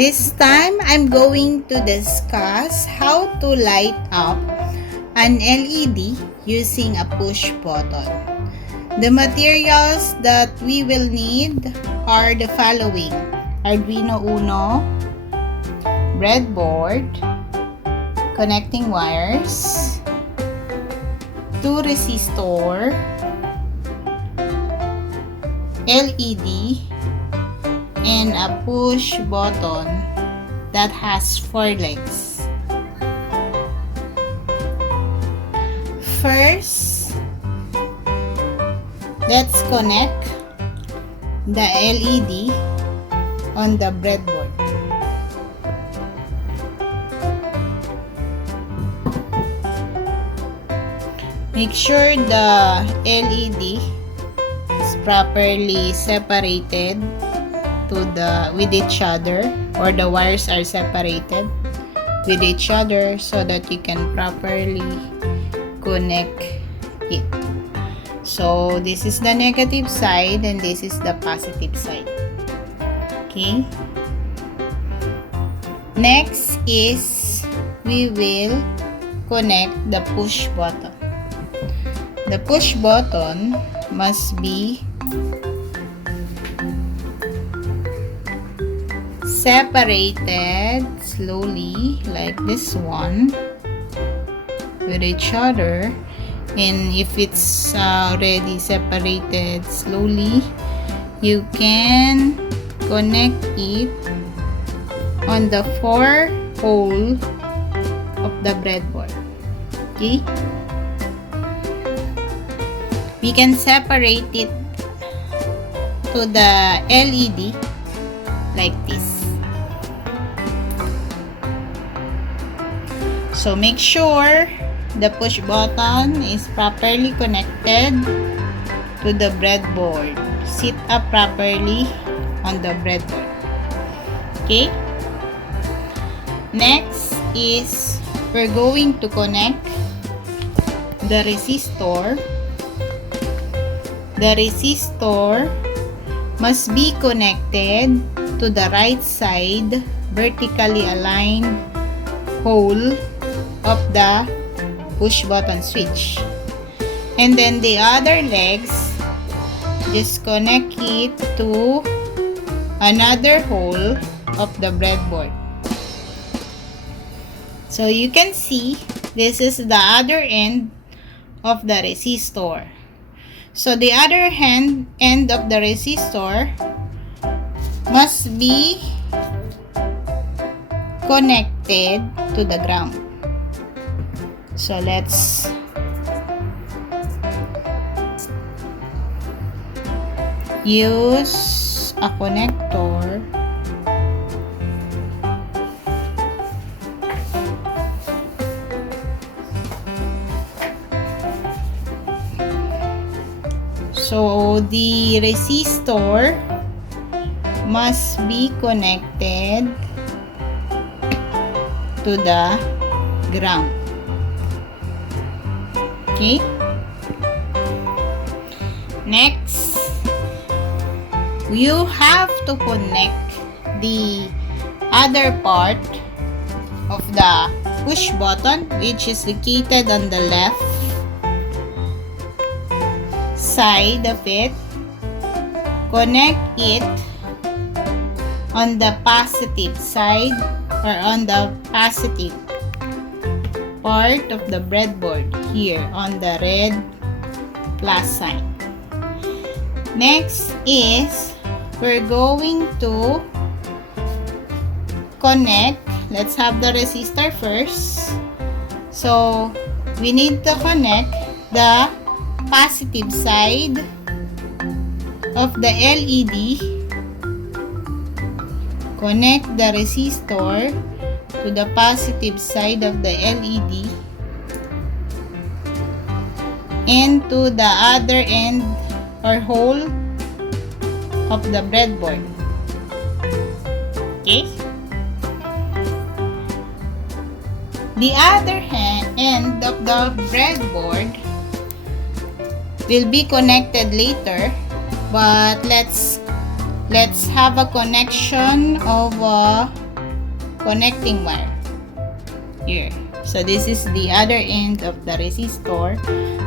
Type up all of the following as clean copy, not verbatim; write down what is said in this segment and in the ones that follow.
This time, I'm going to discuss how to light up an LED using a push button. The materials that we will need are the following: Arduino Uno, breadboard, connecting wires, 2 resistor, LED, and a push button that has 4 legs. First, let's connect the LED on the breadboard. Make sure the LED is properly separated with each other, or the wires are separated with each other so that you can properly connect it. So this is the negative side and this is the positive side. Okay. Next is we will connect the push button. The push button must be separated slowly like this one with each other, and if it's already separated slowly, you can connect it on the 4 hole of the breadboard. Okay, we can separate it to the LED like this. So make sure the push button is properly connected to the breadboard. Sit up properly on the breadboard. Okay? Next is we're going to connect the resistor. The resistor must be connected to the right side vertically aligned hole of the push button switch, and then the other legs, just connect it to another hole of the breadboard. So you can see this is the other end of the resistor. So the other end of the resistor must be connected to the ground. So let's use a connector so the resistor must be connected to the ground. Okay. Next, you have to connect the other part of the push button, which is located on the left side of it. Connect it on the positive side, or on the positive part of the breadboard here on the red plus sign. Next is we're going to connect. Let's have the resistor first. So we need to connect the positive side of the LED. Connect the resistor to the positive side of the LED and to the other end or hole of the breadboard. Okay? The other end of the breadboard will be connected later, but let's have a connection of connecting wire. Here. So this is the other end of the resistor.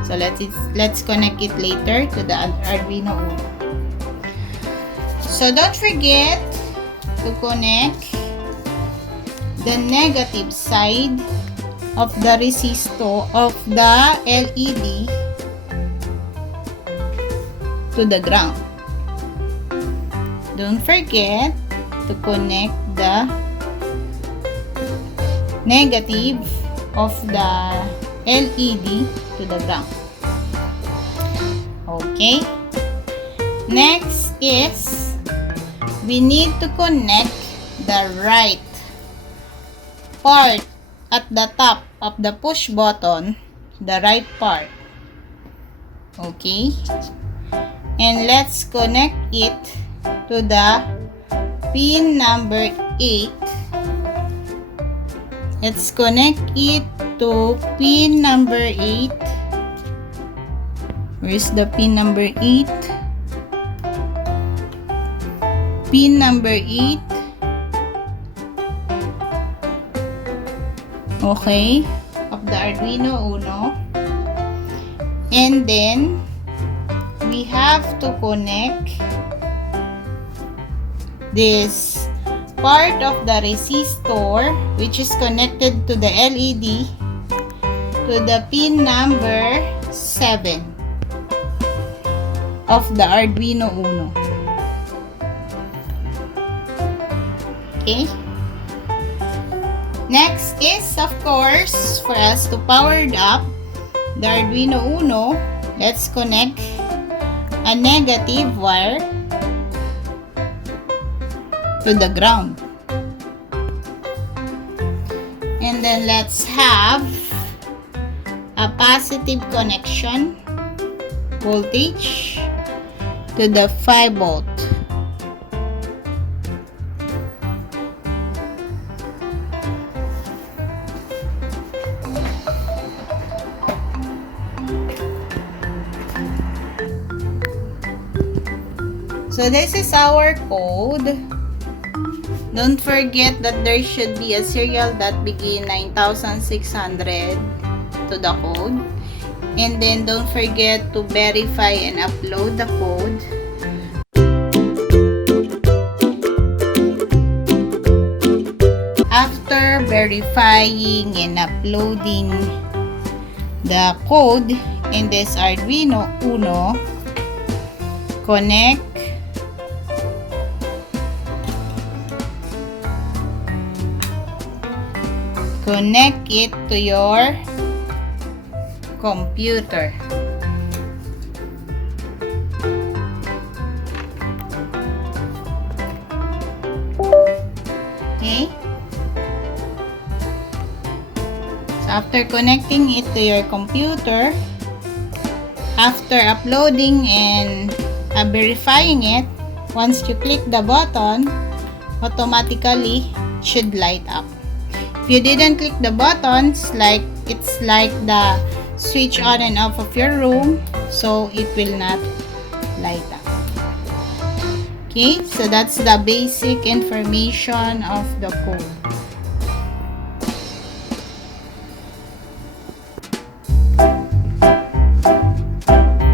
So let's connect it later to the Arduino Uno. So don't forget to connect the negative side of the resistor of the LED to the ground. Don't forget to connect the negative of the LED to the ground. Okay. Next is we need to connect the right part at the top of the push button, the right part. Okay. And let's connect it to the pin number 8. Let's connect it to pin number 8. Where's the pin number 8? Pin number 8. Okay, of the Arduino Uno. And then we have to connect this part of the resistor which is connected to the LED to the pin number 7 of the Arduino Uno. Okay. Next is, of course, for us to power up the Arduino Uno, let's connect a negative wire to the ground. And then let's have a positive connection voltage to the 5 volt. So this is our code. Don't forget that there should be a serial that begin 9600 to the code. And then don't forget to verify and upload the code. After verifying and uploading the code in this Arduino Uno, connect it to your computer. Okay. So after connecting it to your computer, after uploading and verifying it, once you click the button, automatically it should light up. If you didn't click the buttons, it's like the switch on and off of your room, so it will not light up. Okay, so that's the basic information of the code.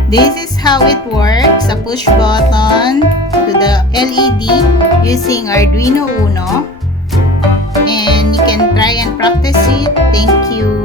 This is how it works, a push button to the LED using Arduino Uno. And you can try and practice it. Thank you.